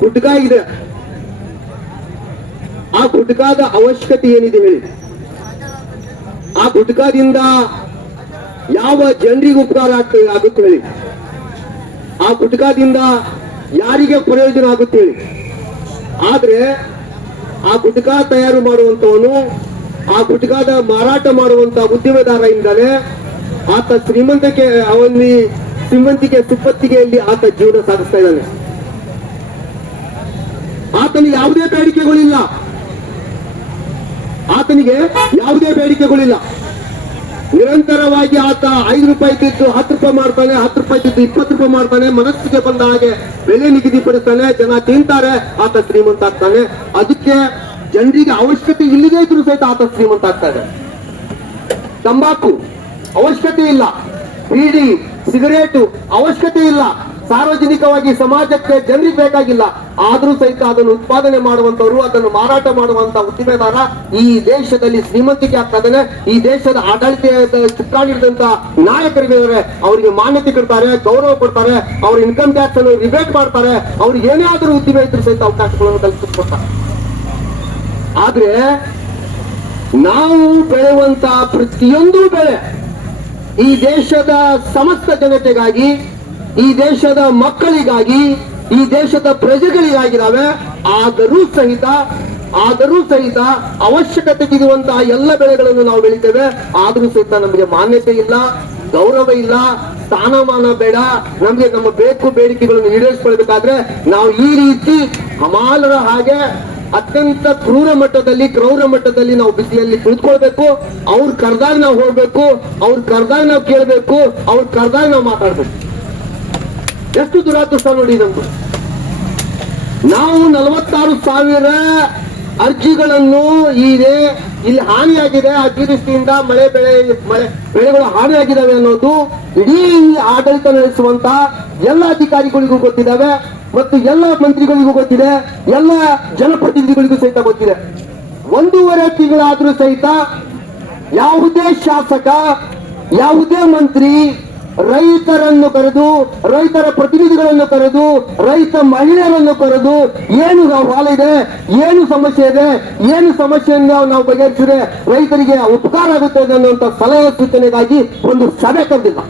ಗುಟ್ಕಾ ಇದೆ ಆ ಗುಡ್ಕಾದ ಅವಶ್ಯಕತೆ ಏನಿದೆ ಹೇಳಿ? ಆ ಗುಟ್ಕಾದಿಂದ ಯಾವ ಜನರಿಗೆ ಉಪಕಾರ ಆಗ್ತದೆ ಆಗುತ್ತೆ ಹೇಳಿ? ಆ ಗುಟ್ಕಾದಿಂದ ಯಾರಿಗೆ ಪ್ರಯೋಜನ ಆಗುತ್ತೆ ಹೇಳಿ? ಆದ್ರೆ ಆ ಗುಟ್ಕಾ ತಯಾರು ಮಾಡುವಂತವನು, ಆ ಗುಟ್ಕಾದ ಮಾರಾಟ ಮಾಡುವಂತ ಉದ್ಯಮದಾರ ಇಂದಾನೆ ಆತ ಶ್ರೀಮಂತಕ್ಕೆ ಅವನಿ ಶ್ರೀಮಂತಿಕೆ ಸುಪ್ಪತ್ತಿಗೆಯಲ್ಲಿ ಆತ ಜೀವನ ಸಾಗಿಸ್ತಾ ಇದ್ದಾನೆ. ಆತನಿಗೆ ಯಾವುದೇ ಬೇಡಿಕೆಗಳಿಲ್ಲ. ಆತನಿಗೆ ಯಾವುದೇ ಬೇಡಿಕೆಗಳಿಲ್ಲ. ನಿರಂತರವಾಗಿ ಆತ ಐದು ರೂಪಾಯಿ ತಿದ್ದು ಹತ್ತು ರೂಪಾಯಿ ಮಾಡ್ತಾನೆ, ಹತ್ತು ರೂಪಾಯಿ ತಿದ್ದು ಇಪ್ಪತ್ತು ರೂಪಾಯಿ ಮಾಡ್ತಾನೆ, ಮನಸ್ಸಿಗೆ ಬಂದ ಹಾಗೆ ಬೆಲೆ ನಿಗದಿಪಡಿಸ್ತಾನೆ ಜನ ತಿಂತಾರೆ, ಆತ ಶ್ರೀಮಂತ ಆಗ್ತಾನೆ ಅದಕ್ಕೆ ಜನರಿಗೆ ಅವಶ್ಯಕತೆ ಇಲ್ಲದೇ ಇದ್ರು ಸಹಿತ ಆತ ಶ್ರೀಮಂತ ಆಗ್ತಾನೆ ತಂಬಾಕು ಅವಶ್ಯಕತೆ ಇಲ್ಲ. ಬೀಡಿ, ಸಿಗರೇಟು ಅವಶ್ಯಕತೆ ಇಲ್ಲ. ಸಾರ್ವಜನಿಕವಾಗಿ ಸಮಾಜಕ್ಕೆ ಜನರಿಗೆ ಬೇಕಾಗಿಲ್ಲ. ಆದ್ರೂ ಸಹಿತ ಅದನ್ನು ಉತ್ಪಾದನೆ ಮಾಡುವಂತವರು ಅದನ್ನು ಮಾರಾಟ ಮಾಡುವಂತ ಉದ್ದಿಮೆದಾರ ಈ ದೇಶದಲ್ಲಿ ಶ್ರೀಮಂತಿಕೆ ಆಗ್ತದೆ ಈ ದೇಶದ ಆಡಳಿತ ಚುಕ್ಕಾಣಿಡಿದಂತ ನಾಯಕರಿದ್ದಾರೆ ಅವರಿಗೆ ಮಾನ್ಯತೆ ಕೊಡ್ತಾರೆ, ಗೌರವ ಕೊಡ್ತಾರೆ, ಅವ್ರ ಇನ್ಕಮ್ ಟ್ಯಾಕ್ಸ್ ಅನ್ನು ರಿಬೇಟ್ ಮಾಡ್ತಾರೆ. ಅವ್ರಿಗೆ ಏನೇ ಆದರೂ ಉದ್ದಿಮೆ ಇದ್ರೂ ಸಹಿತ ಅವಕಾಶಗಳನ್ನು ಕಲ್ಪಿಸ್ಕೊಡ್ತಾರೆ. ಆದ್ರೆ ನಾವು ಬೆಳೆಯುವಂತ ಪ್ರತಿಯೊಂದು ಬೆಳೆ ಈ ದೇಶದ ಸಮಸ್ತ ಜನತೆಗಾಗಿ ಈ ದೇಶದ ಮಕ್ಕಳಿಗಾಗಿ, ಈ ದೇಶದ ಪ್ರಜೆಗಳಿಗಾಗಿದ್ದಾವೆ ಆದರೂ ಸಹಿತ ಆದರೂ ಸಹಿತ ಅವಶ್ಯಕತೆ ಇರುವಂತಹ ಎಲ್ಲ ಬೆಳೆಗಳನ್ನು ನಾವು ಬೆಳಿತೇವೆ. ಆದರೂ ಸಹಿತ ನಮಗೆ ಮಾನ್ಯತೆ ಇಲ್ಲ, ಗೌರವ ಇಲ್ಲ, ಸ್ಥಾನಮಾನ ಬೇಡ, ನಮಗೆ ನಮ್ಮ ಬೇಕು ಬೇಡಿಕೆಗಳನ್ನು ಈಡೇರಿಸಿಕೊಳ್ಬೇಕಾದ್ರೆ ನಾವು ಈ ರೀತಿ ಹಮಾಲರ ಹಾಗೆ ಅತ್ಯಂತ ಕ್ರೂರ ಮಟ್ಟದಲ್ಲಿ, ಕ್ರೌರ ಮಟ್ಟದಲ್ಲಿ ನಾವು ಬಿಸಿಲಲ್ಲಿ ಕುಳಿತುಕೊಳ್ಬೇಕು. ಅವ್ರು ಕರ್ದಾಗ ನಾವು ಹೋಗ್ಬೇಕು, ಅವ್ರು ಕರ್ದಾಗ ನಾವು ಕೇಳಬೇಕು, ಅವ್ರು ಕರ್ದಾಗ ನಾವು ಮಾತಾಡ್ಬೇಕು. ಎಷ್ಟು ದುರಾದೃಷ್ಟ ನೋಡಿ ನಮ್ದು ನಾವು ನಲವತ್ತಾರು ಸಾವಿರ ಅರ್ಜಿಗಳನ್ನು ಇದೆ, ಇಲ್ಲಿ ಹಾನಿಯಾಗಿದೆ ಅತಿವೃಷ್ಟಿಯಿಂದ ಮಳೆ ಬೆಳೆ, ಮಳೆ ಬೆಳೆಗಳು ಹಾನಿಯಾಗಿದ್ದಾವೆ ಅನ್ನೋದು ಇಡೀ ಆಡಳಿತ ನಡೆಸುವಂತ ಎಲ್ಲ ಅಧಿಕಾರಿಗಳಿಗೂ ಗೊತ್ತಿದ್ದಾವೆ ಮತ್ತು ಎಲ್ಲ ಮಂತ್ರಿಗಳಿಗೂ ಗೊತ್ತಿದೆ, ಎಲ್ಲ ಜನಪ್ರತಿನಿಧಿಗಳಿಗೂ ಸಹಿತ ಗೊತ್ತಿದೆ. ಒಂದೂವರೆ ತಿಂಗಳಾದ್ರೂ ಸಹಿತ ಯಾವುದೇ ಶಾಸಕ, ಯಾವುದೇ ಮಂತ್ರಿ ರೈತರನ್ನು ಕರೆದು, ರೈತರ ಪ್ರತಿನಿಧಿಗಳನ್ನು ಕರೆದು, ರೈತ ಮಹಿಳೆಯರನ್ನು ಕರೆದು ಏನು ಹಾಲ ಇದೆ, ಏನು ಸಮಸ್ಯೆ ಇದೆ, ಏನು ಸಮಸ್ಯೆಯನ್ನು ನಾವು ಬಗೆಹರಿಸಿದ್ರೆ ರೈತರಿಗೆ ಉಪಕಾರ ಆಗುತ್ತೆ ಅನ್ನುವಂತ ಸಲಹೆ ಸೂಚನೆಗಾಗಿ ಒಂದು ಸಭೆ ಕರೆದಿಲ್ಲ.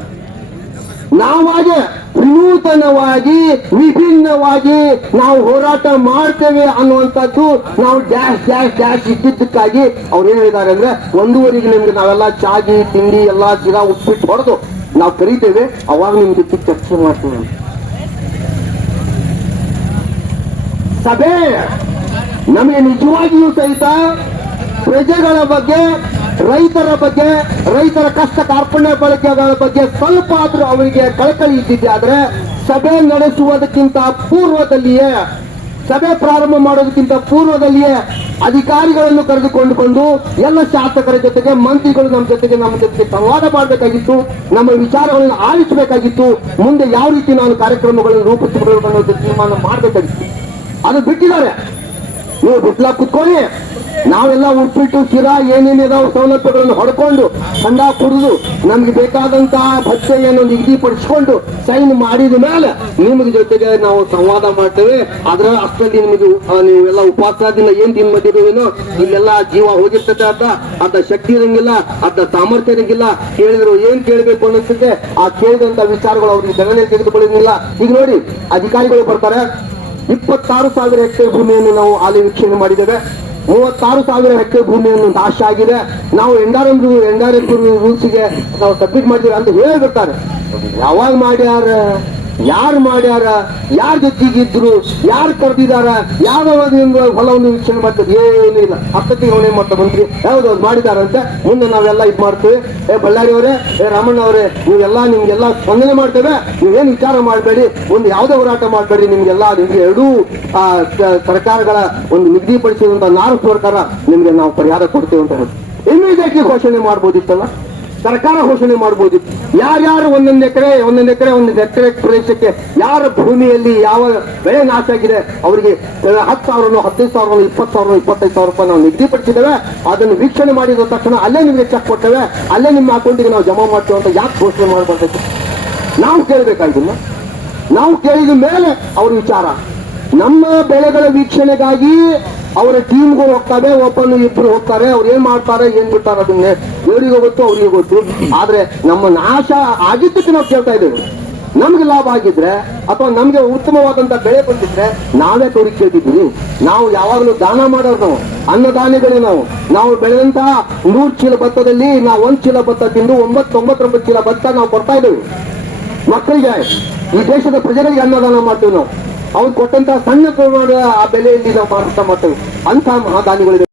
ನಾವಾಗೆ ವಿನೂತನವಾಗಿ, ವಿಭಿನ್ನವಾಗಿ ನಾವು ಹೋರಾಟ ಮಾಡ್ತೇವೆ ಅನ್ನುವಂಥದ್ದು ನಾವು ಡ್ಯಾಶ್ ಡ್ಯಾಶ್ ಡ್ಯಾಶ್ ಇದ್ದಿದ್ದಕ್ಕಾಗಿ ಅವ್ರು ಏನ್ ಹೇಳಿದ್ದಾರೆ ಅಂದ್ರೆ ಒಂದೂವರೆಗೆ ನಿಮ್ಗೆ ನಾವೆಲ್ಲ ಚಾಗಿ, ತಿಂಡಿ, ಎಲ್ಲ ಸಿರಾ ಉಪ್ಪಿಟ್ಟು ಹೊಡೆದು ನಾವು ಕರಿತೇವೆ, ಅವಾಗ ನಿಮ್ಮ ಜೊತೆ ಚರ್ಚೆ ಮಾಡ್ತೇವೆ. ಸಭೆ ನಮಗೆ ನಿಜವಾಗಿಯೂ ಸಹಿತ ಪ್ರಜೆಗಳ ಬಗ್ಗೆ, ರೈತರ ಬಗ್ಗೆ, ರೈತರ ಕಷ್ಟ ಕಾರ್ಪಣ್ಯ ಬಳಕೆಗಳ ಬಗ್ಗೆ ಸ್ವಲ್ಪ ಆದರೂ ಅವರಿಗೆ ಕಳಕಳಿ ಇದ್ದಿದ್ದೆ ಆದ್ರೆ ಸಭೆ ನಡೆಸುವುದಕ್ಕಿಂತ ಪೂರ್ವದಲ್ಲಿಯೇ ಸಭೆ ಪ್ರಾರಂಭ ಮಾಡೋದಕ್ಕಿಂತ ಪೂರ್ವದಲ್ಲಿಯೇ ಅಧಿಕಾರಿಗಳನ್ನು ಕರೆದುಕೊಂಡುಕೊಂಡು ಎಲ್ಲ ಶಾಸಕರ ಜೊತೆಗೆ ಮಂತ್ರಿಗಳು ನಮ್ಮ ಜೊತೆಗೆ ನಮ್ಮ ಜೊತೆಗೆ ಸಂವಾದ ಮಾಡಬೇಕಾಗಿತ್ತು, ನಮ್ಮ ವಿಚಾರಗಳನ್ನು ಆಲಿಸಬೇಕಾಗಿತ್ತು, ಮುಂದೆ ಯಾವ ರೀತಿ ನಾನು ಕಾರ್ಯಕ್ರಮಗಳನ್ನು ರೂಪಿಸಿಕೊಳ್ಳಬೇಕು ಅನ್ನೋದು ತೀರ್ಮಾನ ಮಾಡಬೇಕಾಗಿತ್ತು. ಅದು ಬಿಟ್ಟಿದ್ದಾರೆ. ನೀವು ಬಿಟ್ಲ ಕುತ್ಕೊಳ್ಳಿ. ನಾವೆಲ್ಲ ಉಪ್ಪಿಟ್ಟು, ಶಿರಾ ಏನೇನಿದಾವ ಸವಲತ್ತುಗಳನ್ನು ಹೊಡ್ಕೊಂಡು ಖಂಡ ಕುಡಿದು ನಮ್ಗೆ ಬೇಕಾದಂತಹ ಭತ್ಯೆಯನ್ನು ನಿಗದಿಪಡಿಸಿಕೊಂಡು ಸೈನ್ ಮಾಡಿದ ಮೇಲೆ ನಿಮ್ಗೆ ಜೊತೆಗೆ ನಾವು ಸಂವಾದ ಮಾಡ್ತೇವೆ. ಅದರ ಅಷ್ಟರಲ್ಲಿ ನಿಮಗೆ ನೀವೆಲ್ಲ ಉಪವಾಸದಿಂದ ಏನ್ ತಿನ್ಬದಿರುವೇನೋ ಇಲ್ಲೆಲ್ಲ ಜೀವ ಹೋಗಿರ್ತದೆ ಅಂತ ಅರ್ಧ ಶಕ್ತಿ ಇರಂಗಿಲ್ಲ, ಅರ್ಧ ಸಾಮರ್ಥ್ಯ ಇರಂಗಿಲ್ಲ. ಕೇಳಿದ್ರು ಏನ್ ಕೇಳಬೇಕು ಅನ್ನಿಸುತ್ತೆ ಆ ಕೇಳಿದಂತ ವಿಚಾರಗಳು ಅವ್ರಿಗೆ ಗಣನೆ ತೆಗೆದುಕೊಳ್ಳೋದಿಲ್ಲ ಈಗ ನೋಡಿ, ಅಧಿಕಾರಿಗಳು ಬರ್ತಾರೆ. ಇಪ್ಪತ್ತಾರು ಸಾವಿರ ಹೆಕ್ಟೇರ್ ಭೂಮಿಯನ್ನು ನಾವು ಆಲಿ ವೀಕ್ಷಣೆ ಮಾಡಿದ್ದೇವೆ ಮೂವತ್ತಾರು ಸಾವಿರ ಹೆಕ್ಟೇರ್ ಭೂಮಿಯನ್ನು ನಾಶ ಆಗಿದೆ ನಾವು ಎಂಡಾರಂ ಎಂಡಾರಂ ರೂಲ್ಸ್ಗೆ ನಾವು ಸಬ್ಮಿಟ್ ಮಾಡಿದ್ದೀವಿ ಅಂತ ಹೇಳಿಬಿಡ್ತಾರೆ ಯಾವಾಗ ಮಾಡ್ಯಾರ ಯಾರು ಮಾಡ್ಯಾರ, ಯಾರ ಜೊತೆಗಿದ್ರು, ಯಾರು ಕರೆದಿದಾರ, ಯಾವ ಹೊಲವನ್ನು ವೀಕ್ಷಣೆ ಮಾಡ್ತದೆ ಏನೂ ಇಲ್ಲ ಹತ್ತಕ್ಕೆ ಅವನೇ ಮಾಡ್ತಾ ಮಂತ್ರಿ ಯಾವ್ದು ಅವ್ರು ಮಾಡಿದಾರಂತೆ? ಮುಂದೆ ನಾವೆಲ್ಲ ಇದು ಮಾಡ್ತೇವೆ. ಏ, ಬಳ್ಳಾರಿ ಅವರೇ, ಏ, ರಾಮಣ್ಣ ಅವರೇ, ನೀವೆಲ್ಲ ನಿಮ್ಗೆಲ್ಲ ಸ್ಪಂದನೆ ಮಾಡ್ತೇವೆ. ನೀವೇನು ವಿಚಾರ ಮಾಡಬೇಡಿ. ಒಂದು ಯಾವುದೇ ಹೋರಾಟ ಮಾಡಬೇಡಿ. ನಿಮ್ಗೆಲ್ಲ ನಿಮ್ಗೆ ಎರಡೂ ಸರ್ಕಾರಗಳ ಒಂದು ನಿಗದಿಪಡಿಸಿದಂತ ನಾಲ್ಕು ಪ್ರಕಾರ ನಿಮ್ಗೆ ನಾವು ಪರಿಹಾರ ಕೊಡ್ತೇವೆ ಅಂತ ಹೇಳಿ ಇಮಿಡಿಯೇಟ್ಲಿ ಘೋಷಣೆ ಮಾಡ್ಬೋದಿತ್ತಲ್ಲ? ಸರ್ಕಾರ ಘೋಷಣೆ ಮಾಡಬಹುದಿತ್ತು ಯಾರ್ಯಾರು ಒಂದೊಂದು ಎಕರೆ ಒಂದೊಂದು ಎಕರೆ ಒಂದೊಂದು ಎಕರೆ ಪ್ರದೇಶಕ್ಕೆ ಯಾರ ಭೂಮಿಯಲ್ಲಿ ಯಾವ ಬೆಳೆ ನಾಶ ಆಗಿದೆ, ಅವರಿಗೆ ಹತ್ತು ಸಾವಿರನೋ, ಹದಿನೈದು ಸಾವಿರನೋ, ಇಪ್ಪತ್ತು ಸಾವಿರ ಇಪ್ಪತ್ತೈದು ಸಾವಿರ ರೂಪಾಯಿ ನಾವು ನಿಗದಿಪಡಿಸಿದ್ದೇವೆ. ಅದನ್ನು ವೀಕ್ಷಣೆ ಮಾಡಿದ ತಕ್ಷಣ ಅಲ್ಲೇ ನಿಮಗೆ ಚೆಕ್ ಕೊಟ್ಟೇವೆ ಅಲ್ಲೇ ನಿಮ್ಮ ಅಕೌಂಟಿಗೆ ನಾವು ಜಮಾ ಮಾಡ್ತೇವೆ ಅಂತ ಯಾಕೆ ಘೋಷಣೆ ಮಾಡಬಾರ್ದು ನಾವು ಕೇಳಬೇಕಾಗಿಲ್ಲ. ನಾವು ಕೇಳಿದ ಮೇಲೆ ಅವ್ರ ವಿಚಾರ. ನಮ್ಮ ಬೆಳೆಗಳ ವೀಕ್ಷಣೆಗಾಗಿ ಅವರ ಟೀಮ್ಗಳು ಹೋಗ್ತಾರೆ ಓಪನ್ ಇಬ್ರು ಹೋಗ್ತಾರೆ, ಅವ್ರು ಏನ್ ಮಾಡ್ತಾರೆ, ಏನ್ ಬಿಡ್ತಾರೆ ಅದನ್ನೇ ಇವರಿಗೆ ಗೊತ್ತು, ಅವ್ರಿಗೆ ಗೊತ್ತು. ಆದ್ರೆ ನಮ್ಮ ನಾಶ ಆಗಿದ್ದಕ್ಕೆ ನಾವು ಕೇಳ್ತಾ ಇದ್ದೇವೆ. ನಮ್ಗೆ ಲಾಭ ಆಗಿದ್ರೆ ಅಥವಾ ನಮ್ಗೆ ಉತ್ತಮವಾದಂತ ಬೆಳೆ ಬಂದಿದ್ರೆ ನಾವೇ ತೋರಿ ಕೇಳ್ತಿದ್ವಿ ನಾವು ಯಾವಾಗಲೂ ದಾನ ಮಾಡೋರು ನಾವು, ಅನ್ನದಾನಿಗಳು ನಾವು. ನಾವು ಬೆಳೆದಂತಹ ನೂರು ಚೀಲ ಭತ್ತದಲ್ಲಿ ನಾವು ಒಂದ್ ಚೀಲ ಭತ್ತ ತಿಂದು ಒಂಬತ್ತು ತೊಂಬತ್ತೊಂಬತ್ತು ಚೀಲ ಭತ್ತ ನಾವು ಕೊಡ್ತಾ ಇದ್ದೇವೆ. ಮಕ್ಕಳಿಗೆ, ಈ ದೇಶದ ಪ್ರಜೆಗಳಿಗೆ ಅನ್ನದಾನ ಮಾಡ್ತೀವಿ ನಾವು. ಅವ್ರು ಕೊಟ್ಟಂತ ಸಣ್ಣ ಪ್ರಮಾಣದ ಆ ಬೆಲೆಯಲ್ಲಿ ನಾವು ಮಾರಾಟ ಮಾಡ್ತೇವೆ ಅಂತಹ ಮಹಾದಾನಿಗಳಿದೆ